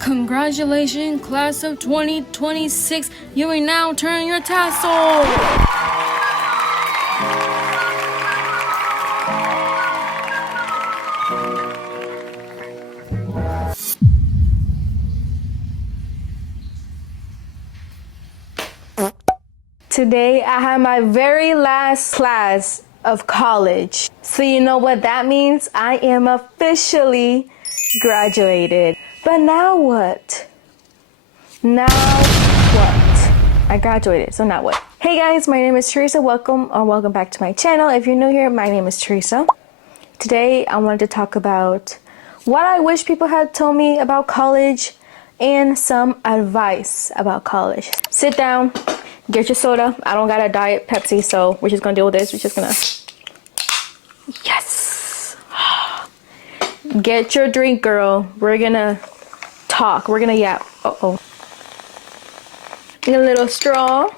Congratulations, class of 2026. You may now turn your tassel. Today I have my very last class of college. So you know what that means? I am officially graduated. But now what? Now what? I graduated, so now what? Hey guys, my name is Teresa. Welcome back to my channel. If you're new here, my name is Teresa. Today I wanted to talk about what I wish people had told me about college and some advice about college. Sit down. Get your soda. I don't got a diet Pepsi, so we're just gonna deal with this. We're just gonna... Yes! Get your drink, girl. We're gonna talk. We're gonna yap. Uh-oh. Need a little straw.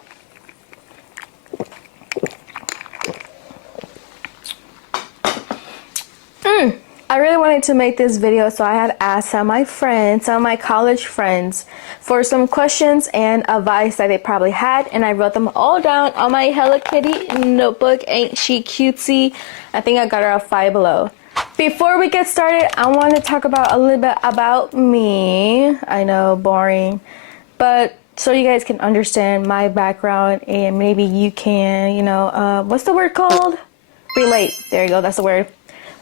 I really wanted to make this video, so I had asked some of my college friends for some questions and advice that they probably had, and I wrote them all down on my Hello Kitty notebook. Ain't she cutesy? I think I got her a Five Below. Before we get started, I want to talk about a little bit about me. I know, boring, but so you guys can understand my background and maybe you can, you know, what's the word called? Relate. There you go. That's the word.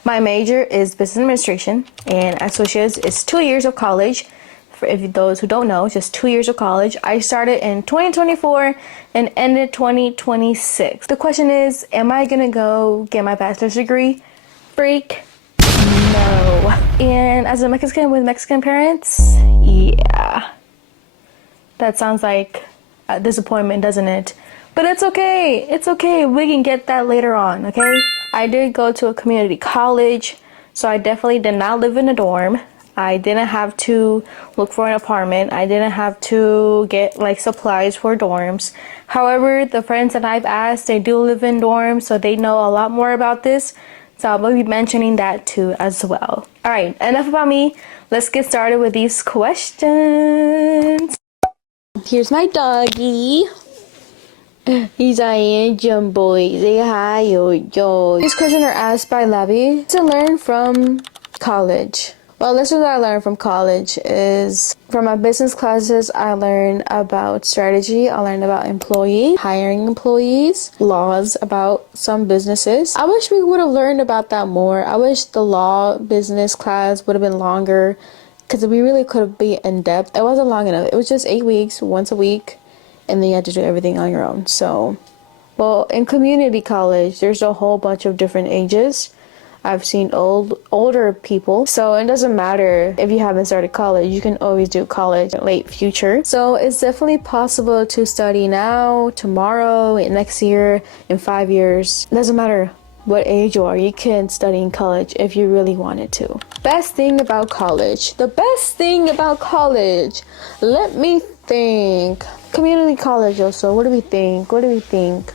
My major is business administration, and associates is 2 years of college. For those who don't know, just 2 years of college. I started in 2024 and ended 2026. The question is, am I gonna go get my bachelor's degree? Freak, no. And as a Mexican with Mexican parents, yeah. That sounds like a disappointment, doesn't it? But it's okay. It's okay. We can get that later on, okay? I did go to a community college, so I definitely did not live in a dorm. I didn't have to look for an apartment. I didn't have to get like supplies for dorms. However, the friends that I've asked, they do live in dorms, so they know a lot more about this. So I'll be mentioning that too as well. All right, enough about me. Let's get started with these questions. Here's my doggy. He's a handsome boy. Say hi, yo. These questions are asked by Levy to learn from college. Well, this is what I learned from college is from my business classes, I learned about strategy. I learned about hiring employees, laws about some businesses. I wish we would have learned about that more. I wish the law business class would have been longer because we really could have been in depth. It wasn't long enough. It was just 8 weeks, once a week. And then you had to do everything on your own. So, well, in community college, there's a whole bunch of different ages. I've seen older people. So it doesn't matter if you haven't started college. You can always do college in late future. So it's definitely possible to study now, tomorrow, next year, in 5 years. It doesn't matter what age you are. You can study in college if you really wanted to. Best thing about college. The best thing about college. Let me think. Community college also. What do we think?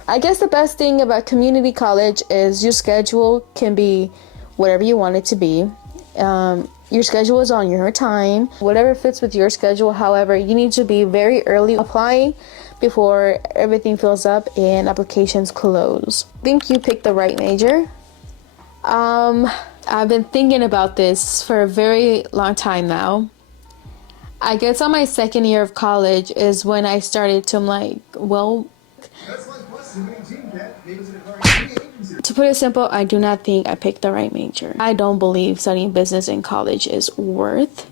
I guess the best thing about community college is your schedule can be whatever you want it to be. Your schedule is on your time. Whatever fits with your schedule. However, you need to be very early applying before everything fills up and applications close. I think you picked the right major. I've been thinking about this for a very long time now. I guess on my second year of college is when I started to, to put it simple, I do not think I picked the right major. I don't believe studying business in college is worth.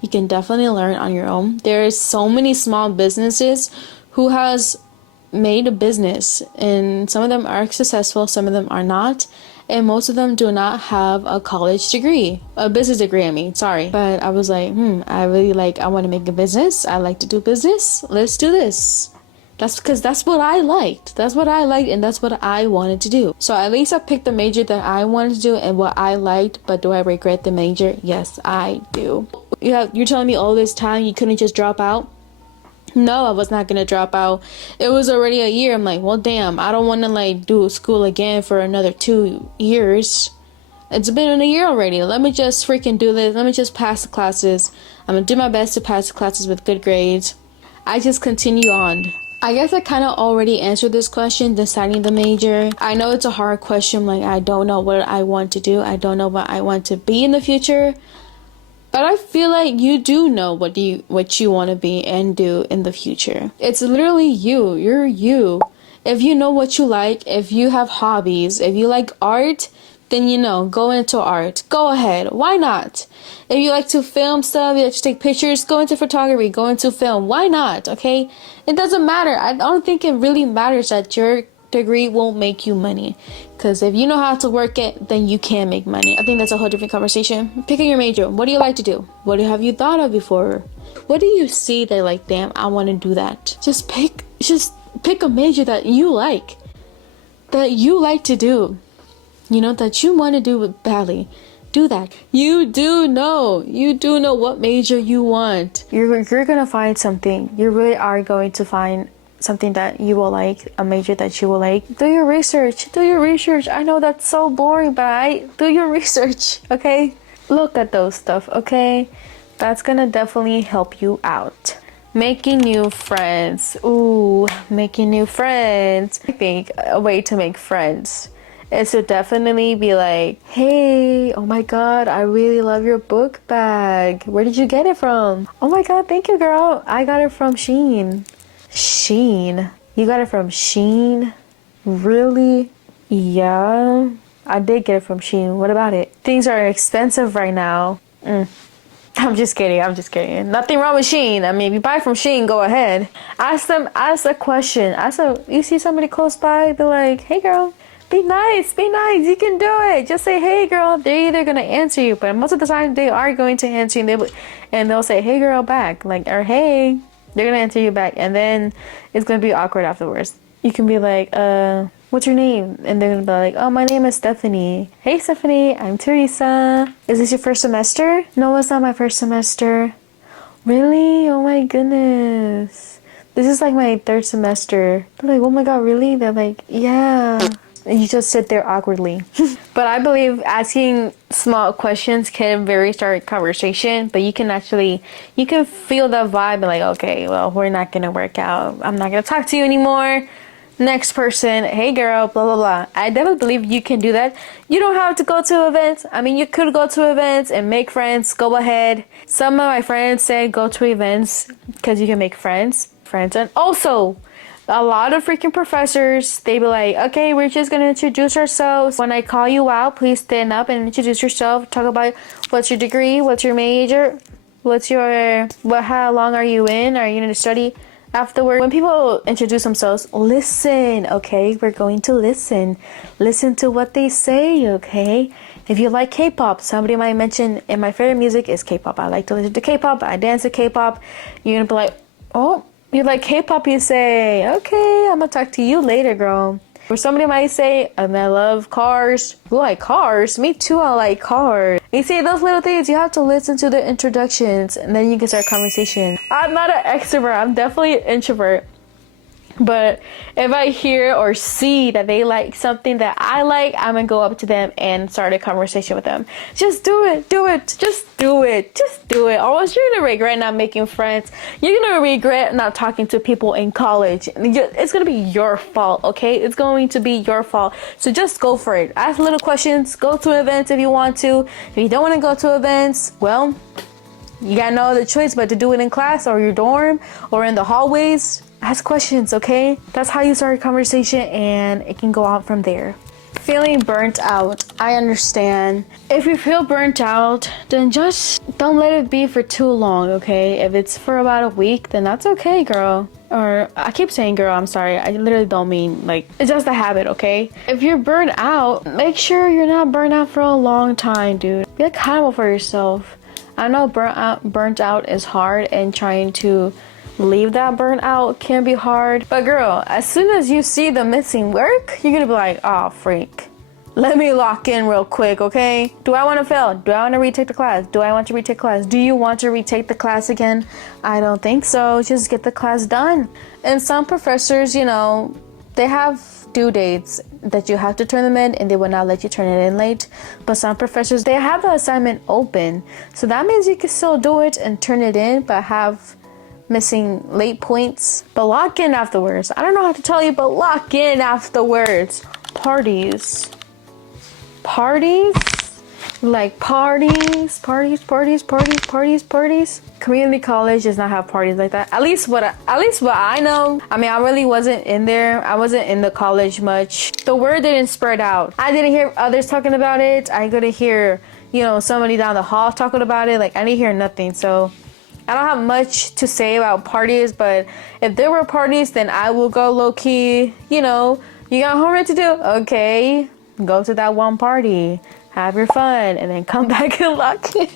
You can definitely learn on your own. There's so many small businesses who has made a business, and some of them are successful, some of them are not. And most of them do not have a college degree, a business degree, But I was like, I want to make a business. I like to do business. Let's do this. That's because that's what I liked. And that's what I wanted to do. So at least I picked the major that I wanted to do and what I liked. But do I regret the major? Yes, I do. You're telling me all this time you couldn't just drop out? No, I was not gonna drop out. It was already a year. I'm like, well, damn, I don't want to do school again for another 2 years. It's been a year already. Let me just freaking do this. Let me just pass the classes. I'm gonna do my best to pass the classes with good grades. I just continue on. I guess I kind of already answered this question, deciding the major. I know it's a hard question. Like, I don't know what I want to do. I don't know what I want to be in the future. But I feel like you do know what you want to be and do in the future. It's literally you. You're you. If you know what you like, if you have hobbies, if you like art, then go into art. Go ahead. Why not? If you like to film stuff, you like to take pictures, go into photography, go into film. Why not? Okay? It doesn't matter. I don't think it really matters that your degree won't make you money. Because if you know how to work it, then you can make money. I think that's a whole different conversation. Picking your major. What do you like to do? What have you thought of before? What do you see that like, damn, I want to do that? Just pick a major that you like. That you like to do. That you want to do badly. Do that. You do know what major you want. You're gonna find something. You really are going to find something that you will like, a major that you will like. Do your research. I know that's so boring, but do your research, okay? Look at those stuff, okay? That's gonna definitely help you out. Making new friends. Ooh, making new friends. I think a way to make friends is to definitely be like, hey, oh my god, I really love your book bag. Where did you get it from? Oh my god, thank you, girl. I got it from Shein. Shein? You got it from Shein? Really? Yeah, I did get it from Shein. What about it? Things are expensive right now. I'm just kidding. Nothing wrong with Shein. I mean, if you buy from Shein, go ahead. Ask a question. You see somebody close by, be like, hey girl, be nice, you can do it. Just say, hey girl. They're either gonna answer you, but most of the time they are going to answer you, and they'll say, hey girl back, like, or hey. They're gonna answer you back, and then it's gonna be awkward afterwards. You can be like, what's your name? And they're gonna be like, oh, my name is Stephanie. Hey Stephanie, I'm Teresa. Is this your first semester? No, it's not my first semester. Really? Oh my goodness. This is like my third semester. They're like, oh my god, really? They're like, yeah. And you just sit there awkwardly. But I believe asking small questions can very start conversation, but you can feel that vibe and like, okay, well, we're not gonna work out. I'm not gonna talk to you anymore. Next person, hey girl, blah blah blah. I definitely believe you can do that. You don't have to go to events. I mean, you could go to events and make friends. Go ahead. Some of my friends said go to events because you can make friends. And also, a lot of freaking professors, they be like, okay, we're just gonna introduce ourselves. When I call you out, please stand up and introduce yourself. Talk about what's your degree, what's your major, how long are you in? Are you going to study afterward? When people introduce themselves, listen, okay? We're going to listen. Listen to what they say, okay? If you like K-pop, somebody might mention, and my favorite music is K-pop. I like to listen to K-pop. I dance to K-pop. You're going to be like, oh, you like K-pop, you say, okay, I'm gonna talk to you later, girl. Or somebody might say, I love cars. You like cars? Me too, I like cars. You see, those little things, you have to listen to the introductions, and then you can start conversation. I'm not an extrovert, I'm definitely an introvert. But if I hear or see that they like something that I like, I'm gonna go up to them and start a conversation with them. Just do it. Just do it. Or else you're gonna regret not making friends. You're gonna regret not talking to people in college. It's gonna be your fault, okay? It's going to be your fault. So just go for it. Ask little questions. Go to events if you want to. If you don't want to go to events, well, you got no other choice but to do it in class or your dorm or in the hallways. Ask questions, okay? That's how you start a conversation, and it can go on from there. Feeling burnt out. I understand. If you feel burnt out, then just don't let it be for too long, okay? If it's for about a week, then that's okay, girl. Or I keep saying girl, I'm sorry. I literally don't mean like, it's just a habit, okay? If you're burnt out, make sure you're not burnt out for a long time, dude. Be accountable for yourself. I know burnt out is hard, and trying to leave that burnout can be hard, but girl, as soon as you see the missing work, you're gonna be like, oh freak, let me lock in real quick, okay? Do I want to fail? Do I want to retake the class? Do I want to retake class? Do you want to retake the class again? I don't think so. Just get the class done. And some professors, they have due dates. that you have to turn them in and they will not let you turn it in late. But some professors, they have the assignment open. So that means you can still do it and turn it in, but have missing late points. But lock in afterwards. I don't know how to tell you, but lock in afterwards. Parties. Like parties. Community college does not have parties like that. At least what I know. I mean, I really wasn't in there. I wasn't in the college much. The word didn't spread out. I didn't hear others talking about it. I couldn't hear, somebody down the hall talking about it. Like, I didn't hear nothing. So I don't have much to say about parties, but if there were parties, then I will go low key. You got homework to do? Okay, go to that one party. Have your fun and then come back and lock in.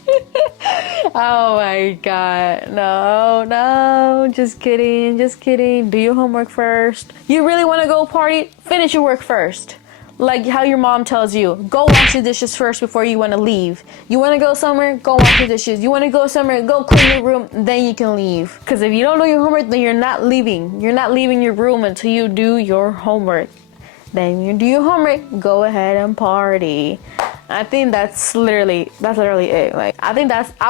Oh my god. No, just kidding. Do your homework first. You really want to go party? Finish your work first. Like how your mom tells you, go wash the dishes first before you want to leave. You want to go somewhere? Go wash the dishes. You want to go somewhere? Go clean your room. Then you can leave. Because if you don't do your homework, then you're not leaving. You're not leaving your room until you do your homework. Then you do your homework, go ahead and party. I think that's literally it. Like, I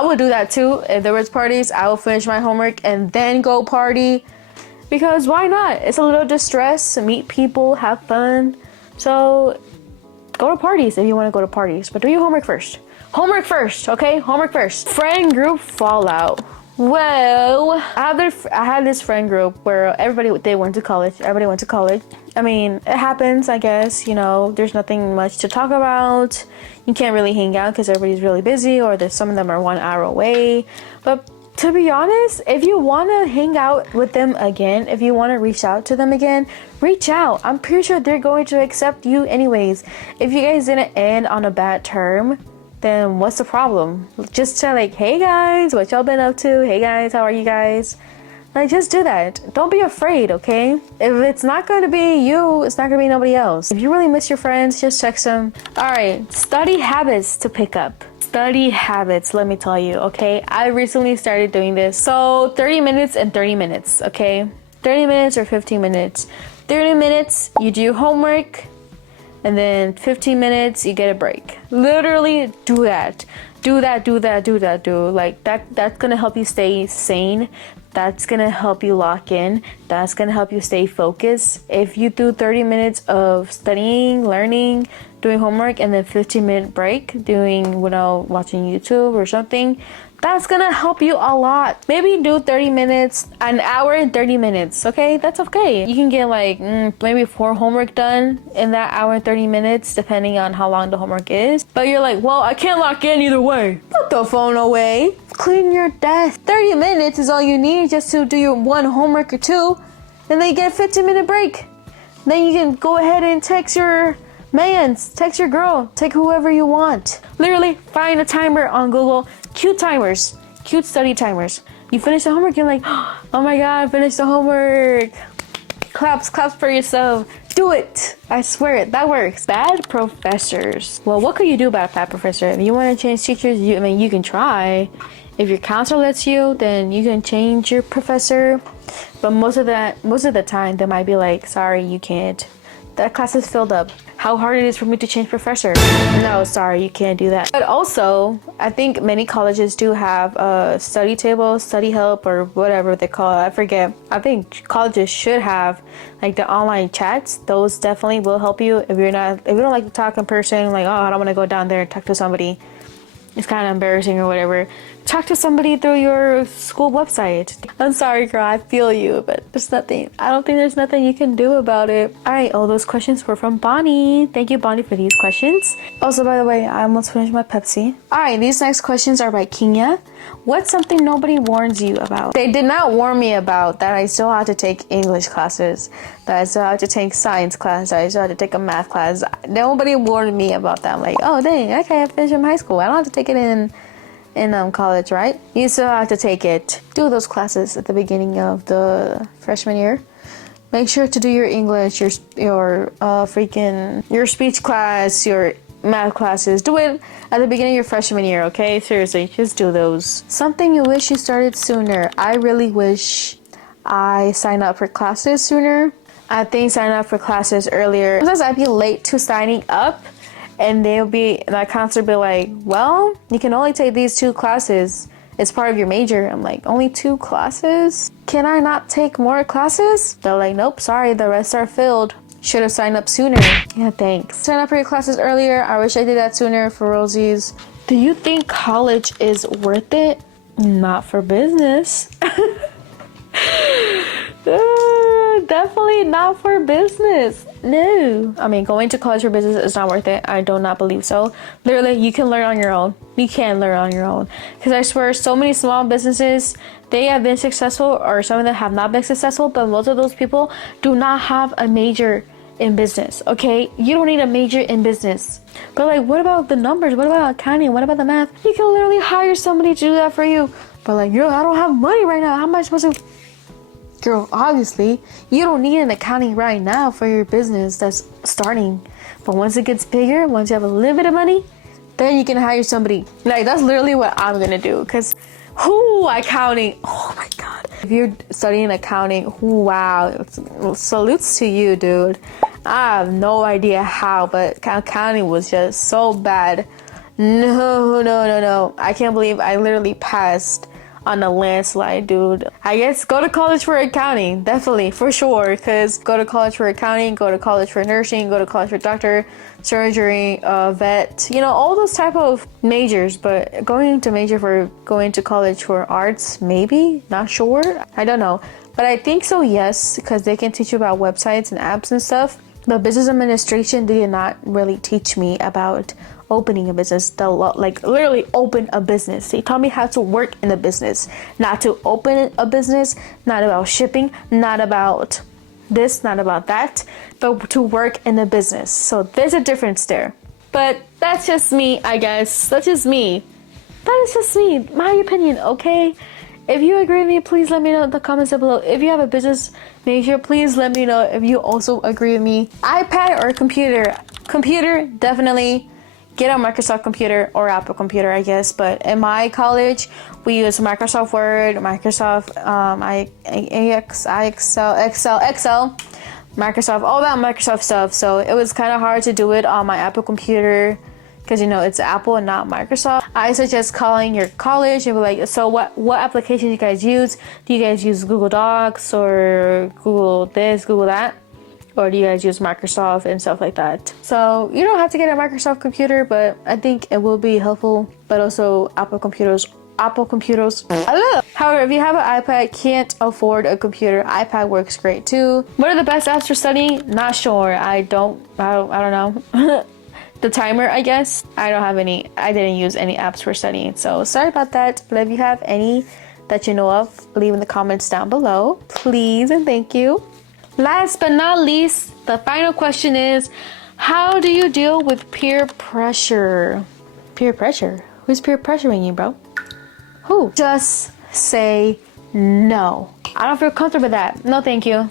would do that too. If there was parties, I would finish my homework and then go party. Because why not? It's a little distress, meet people, have fun. So go to parties if you want to go to parties, but do your homework first. Homework first, okay? Homework first. Friend group fallout. Well, I had this friend group where everybody went to college. I mean, it happens, I guess. There's nothing much to talk about. You can't really hang out because everybody's really busy, or there's some of them are 1 hour away. But to be honest, if you want to hang out with them again, if you want to reach out to them again, reach out. I'm pretty sure they're going to accept you anyways. If you guys didn't end on a bad term, then what's the problem? Just say like, hey guys, what y'all been up to? Hey guys, how are you guys? Like, just do that. Don't be afraid, okay? If it's not going to be you, it's not going to be nobody else. If you really miss your friends, just text them. All right, study habits to pick up. Study habits, let me tell you, okay? I recently started doing this. So 30 minutes and 30 minutes, okay? 30 minutes or 15 minutes. 30 minutes, you do your homework. And then 15 minutes, you get a break. Literally do that. Do. Like that's gonna help you stay sane. That's gonna help you lock in. That's gonna help you stay focused. If you do 30 minutes of studying, learning, doing homework, and then 15-minute break, doing, watching YouTube or something, that's gonna help you a lot. Maybe do 30 minutes, an hour and 30 minutes, okay? That's okay. You can get like maybe 4 homework done in that hour and 30 minutes, depending on how long the homework is. But you're like, well, I can't lock in either way. Put the phone away. Clean your desk. 30 minutes is all you need just to do your 1 homework or 2. And then you get a 15-minute break. Then you can go ahead and text your mans, text your girl, take whoever you want. Literally find a timer on Google. Cute timers, cute study timers. You finish the homework, you're like, oh my god, I finished the homework. Claps for yourself. Do it. I swear it, that works. Bad professors. Well, what could you do about a bad professor? If you want to change teachers, you can try. If your counselor lets you, then you can change your professor. But most of the time, they might be like, sorry, you can't. That class is filled up. How hard it is for me to change professor? No, sorry, you can't do that. But also, I think many colleges do have a study table, study help, or whatever they call it. I forget. I think colleges should have like the online chats. Those definitely will help you if you don't like to talk in person. Like, oh, I don't want to go down there and talk to somebody. It's kind of embarrassing or whatever. Talk to somebody through your school website. I'm sorry, girl, I feel you, but I don't think there's nothing you can do about it. All right, all those questions were from Bonnie. Thank you, Bonnie, for these questions. Also, by the way, I almost finished my Pepsi. All right, these next questions are by Kenya. What's something nobody warns you about? They did not warn me about that I still had to take English classes, that I still had to take science class, that I still had to take a math class. Nobody warned me about that. I'm like, oh, dang, okay, I finished in high school. I don't have to take it in college, right? You still have to take it. Do those classes at the beginning of the freshman year. Make sure to do your English, your speech class, your math classes. Do it at the beginning of your freshman year, okay? Seriously, just do those. Something you wish you started sooner. I really wish I signed up for classes sooner. I think sign up for classes earlier. Sometimes I'd be late to signing up, and my counselor be like, well, you can only take these 2 classes. It's part of your major. I'm like, only 2 classes? Can I not take more classes? They're like, nope, sorry, the rest are filled. Should have signed up sooner. Yeah, thanks. Sign up for your classes earlier. I wish I did that sooner for Rosie's. Do you think college is worth it? Not for business. Definitely not for business. No. I mean, going to college for business is not worth it. I do not believe so. Literally, you can learn on your own. You can learn on your own. Because I swear, so many small businesses, they have been successful, or some of them have not been successful, but most of those people do not have a major in business. Okay, you don't need a major in business. But like, what about the numbers? What about accounting? What about the math? You can literally hire somebody to do that for you. But like, yo, I don't have money right now. How am I supposed to? Girl, obviously, you don't need an accounting right now for your business that's starting. But once it gets bigger, once you have a little bit of money, then you can hire somebody. Like, that's literally what I'm gonna do. Because, accounting. Oh my God. If you're studying accounting, wow, salutes to you, dude. I have no idea how, but accounting was just so bad. No. I can't believe I literally passed on a landslide, dude. I guess go to college for accounting, definitely, for sure. Because go to college for accounting, go to college for nursing, go to college for doctor, surgery, vet, you know, all those type of majors. But going to college for arts, maybe, not sure, I don't know. But I think so, yes, because they can teach you about websites and apps and stuff. But business administration, they did not really teach me about opening a business. Like, literally open a business. They taught me how to work in a business, not to open a business, not about shipping, not about this, not about that, but to work in a business. So there's a difference there. But that's just me, I guess. That's just me. That is just me. My opinion, okay? If you agree with me, please let me know in the comments down below. If you have a business major, please let me know if you also agree with me. iPad or computer? Computer, definitely. Get a Microsoft computer or Apple computer, I guess. But in my college, we use Microsoft Word, Microsoft Excel, Microsoft, all that Microsoft stuff. So it was kind of hard to do it on my Apple computer because, you know, it's Apple and not Microsoft. I suggest calling your college and be like, so what application do you guys use? Do you guys use Google Docs or Google this, Google that? Or do you guys use Microsoft and stuff like that? So you don't have to get a Microsoft computer, but I think it will be helpful. But also Apple computers. However, if you have an iPad, can't afford a computer, iPad works great too. What are the best apps for studying? Not sure. I don't know. The timer, I guess. I don't have any. I didn't use any apps for studying, so sorry about that. But if you have any that you know of, leave in the comments down below, please and thank you. Last but not least, the final question is, how do you deal with peer pressure? Peer pressure? Who's peer pressuring you, bro? Who? Just say no. I don't feel comfortable with that. No, thank you.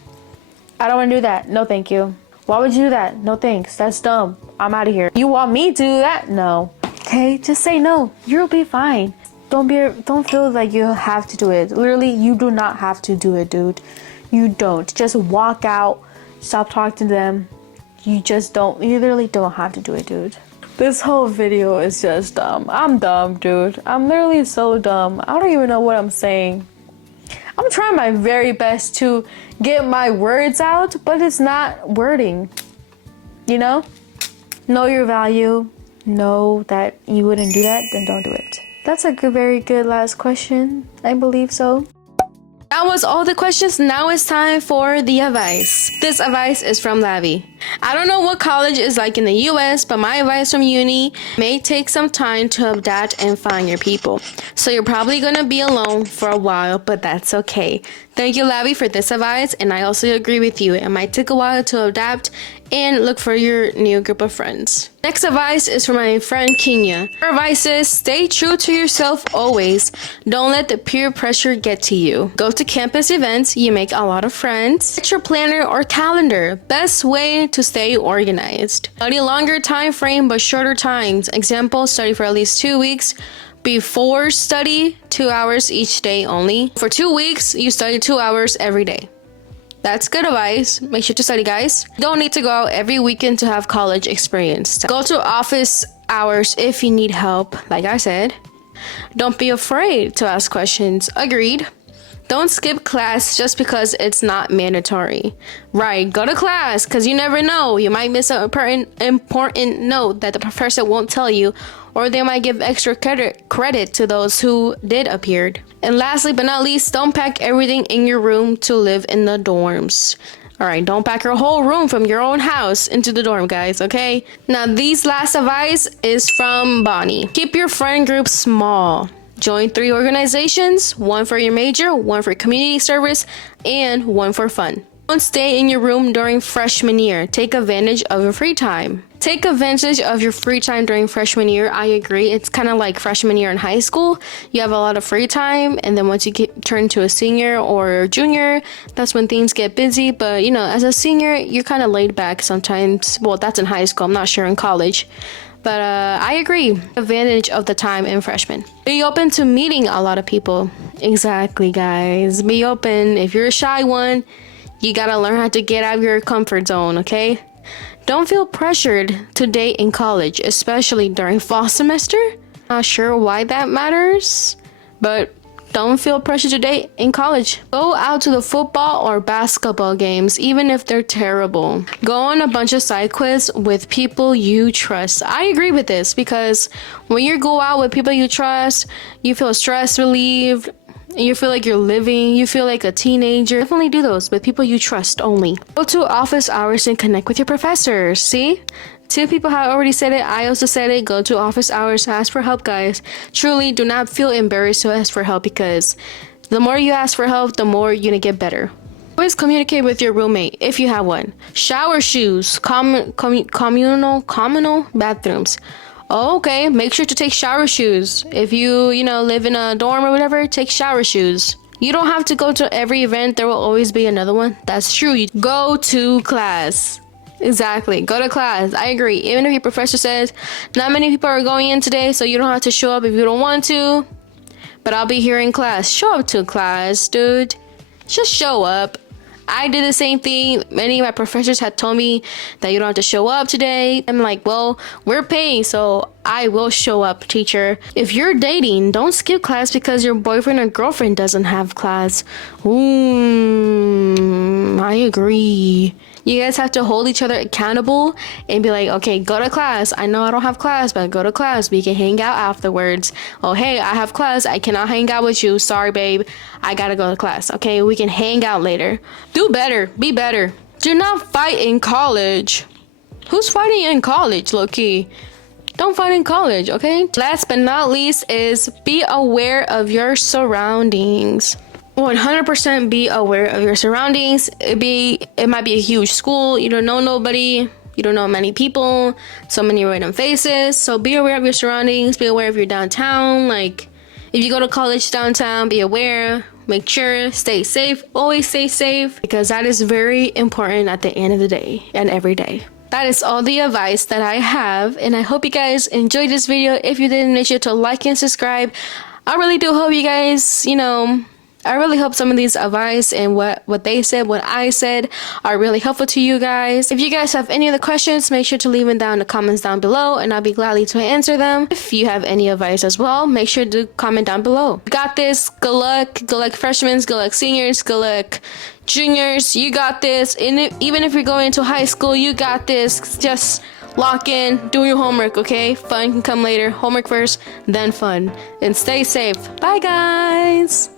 I don't want to do that. No, thank you. Why would you do that? No, thanks. That's dumb. I'm out of here. You want me to do that? No. Okay, just say no. You'll be fine. Don't feel like you have to do it. Literally, you do not have to do it, dude. You don't. Just walk out. Stop talking to them. You just don't. You literally don't have to do it, dude. This whole video is just dumb. I'm dumb, dude. I'm literally so dumb. I don't even know what I'm saying. I'm trying my very best to get my words out, but it's not wording. You know? Know your value. Know that you wouldn't do that, then don't do it. That's a very good last question. I believe so. That was all the questions. Now it's time for the advice. This advice is from Lavi. I don't know what college is like in the US, but my advice from uni may take some time to adapt and find your people. So you're probably going to be alone for a while, but that's okay. Thank you, Lavi, for this advice, and I also agree with you. It might take a while to adapt and look for your new group of friends. Next advice is from my friend Kenya. Her advice is, stay true to yourself always. Don't let the peer pressure get to you. Go to campus events, you make a lot of friends. Set your planner or calendar. Best way to stay organized. Study longer time frame but shorter times. Example, study for at least 2 weeks. Before study, 2 hours each day only. For 2 weeks, you study 2 hours every day. That's good advice. Make sure to study, guys. Don't need to go out every weekend to have college experience. Go to office hours if you need help, like I said. Don't be afraid to ask questions. Agreed. Don't skip class just because it's not mandatory. Right, go to class because you never know. You might miss an important note that the professor won't tell you, or they might give extra credit to those who did appear. And lastly but not least, don't pack everything in your room to live in the dorms. Alright, don't pack your whole room from your own house into the dorm, guys, okay? Now, these last advice is from Bonnie. Keep your friend group small. Join 3 organizations, 1 for your major, 1 for community service, and 1 for fun. Don't stay in your room during freshman year. Take advantage of your free time. Take advantage of your free time during freshman year. I agree. It's kind of like freshman year in high school. You have a lot of free time, and then once you turn to a senior or junior, that's when things get busy. But, you know, as a senior, you're kind of laid back sometimes. Well, that's in high school. I'm not sure in college. But I agree. Advantage of the time in freshman. Be open to meeting a lot of people. Exactly, guys. Be open. If you're a shy one, you gotta learn how to get out of your comfort zone, okay? Don't feel pressured to date in college, especially during fall semester. Not sure why that matters, but don't feel pressured to date in college. Go out to the football or basketball games, even if they're terrible. Go on a bunch of side quests with people you trust. I agree with this because when you go out with people you trust, you feel stress relieved. You feel like you're living, you feel like a teenager. Definitely do those with people you trust only. Go to office hours and connect with your professors. See? 2 people have already said it. I also said it. Go to office hours. Ask for help, guys. Truly, do not feel embarrassed to ask for help because the more you ask for help, the more you're gonna get better. Always communicate with your roommate if you have one. Shower shoes. Communal bathrooms. Oh, okay, make sure to take shower shoes. If you live in a dorm or whatever, take shower shoes. You don't have to go to every event. There will always be another one. That's true. You go to class. Exactly. Go to class. I agree. Even if your professor says, not many people are going in today, so you don't have to show up if you don't want to. But I'll be here in class. Show up to class, dude. Just show up. I did the same thing. Many of my professors had told me that you don't have to show up today. I'm like, well, we're paying, so I will show up, teacher. If you're dating, don't skip class because your boyfriend or girlfriend doesn't have class. I agree. You guys have to hold each other accountable and be like, okay, go to class. I know I don't have class, but go to class. We can hang out afterwards. Oh, hey, I have class. I cannot hang out with you. Sorry, babe. I gotta go to class. Okay, we can hang out later. Do better. Be better. Do not fight in college. Who's fighting in college, low-key? Don't fight in college, okay? Last but not least is be aware of your surroundings. 100% be aware of your surroundings. It might be a huge school. You don't know nobody. You don't know many people. So many random faces. So be aware of your surroundings. Be aware of your downtown. Like, if you go to college downtown, be aware. Make sure, stay safe. Always stay safe. Because that is very important at the end of the day and every day. That is all the advice that I have. And I hope you guys enjoyed this video. If you did, make sure to like and subscribe. I really do hope you guys, I really hope some of these advice and what they said, what I said, are really helpful to you guys. If you guys have any other questions, make sure to leave them down in the comments down below, and I'll be gladly to answer them. If you have any advice as well, make sure to comment down below. Got this. Good luck. Good luck, freshmen. Good luck, seniors. Good luck, juniors. You got this. And even if you're going into high school, you got this. Just lock in, do your homework, okay? Fun can come later. Homework first, then fun. And stay safe. Bye, guys.